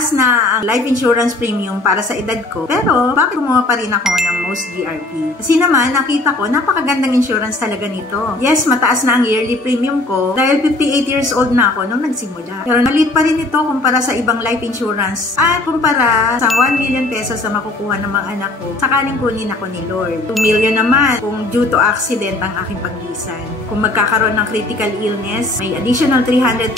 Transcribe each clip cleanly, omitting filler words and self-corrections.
mataas na ang life insurance premium para sa edad ko. Pero, bakit gumawa pa rin ako ng Most GRP? Kasi naman, nakita ko, napakagandang insurance talaga nito. Yes, mataas na ang yearly premium ko dahil 58 years old na ako nung nagsimula. Pero maliit pa rin ito kumpara sa ibang life insurance at kumpara sa 1 million pesos na makukuha ng mga anak ko sakaling kunin ako ni Lord. 2 million naman kung due to accident ang aking paglisan. Kung magkakaroon ng critical illness, may additional 300,000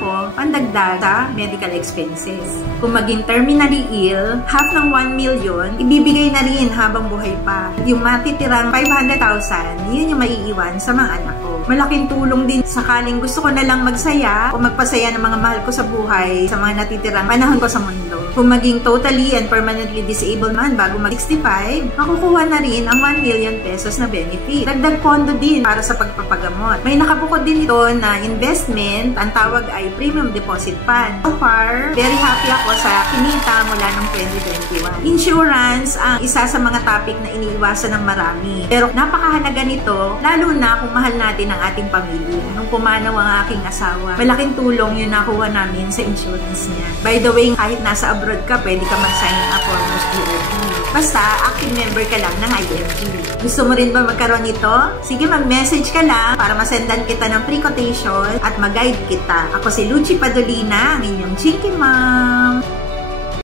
ako pandagdag sa medical expenses. Kung maging terminally ill, half ng 1 million, ibibigay na rin habang buhay pa. Yung matitirang 500,000, yun yung maiiwan sa mga anak ko. Malaking tulong din sakaling gusto ko na lang magsaya o magpasaya ng mga mahal ko sa buhay sa mga natitirang panahon ko sa mundo. Kung maging totally and permanently disabled man bago mag-65, makukuha na rin ang 1 million pesos na benefit. Dagdag pondo din para sa pagpapagamot. May nakabukod din ito na investment, ang tawag ay premium deposit fund. So far, very happy ako sa kinita mula noong 2021. Insurance ang isa sa mga topic na iniiwasan ng marami. Pero napakahalaga nito, lalo na kung mahal natin ang ating pamilya. Nung pumanaw ang aking asawa, malaking tulong yung nakuha namin sa insurance niya. By the way, kahit nasa abroad ka, pwede ka mag-sign up for Most GRP. Basta, active member ka lang ng IFG. Gusto mo rin ba magkaroon nito? Sige, mag-message ka lang para masendan kita ng free quotation at mag-guide kita. Ako si Lucy Padolina, ang inyong Chinky Mom.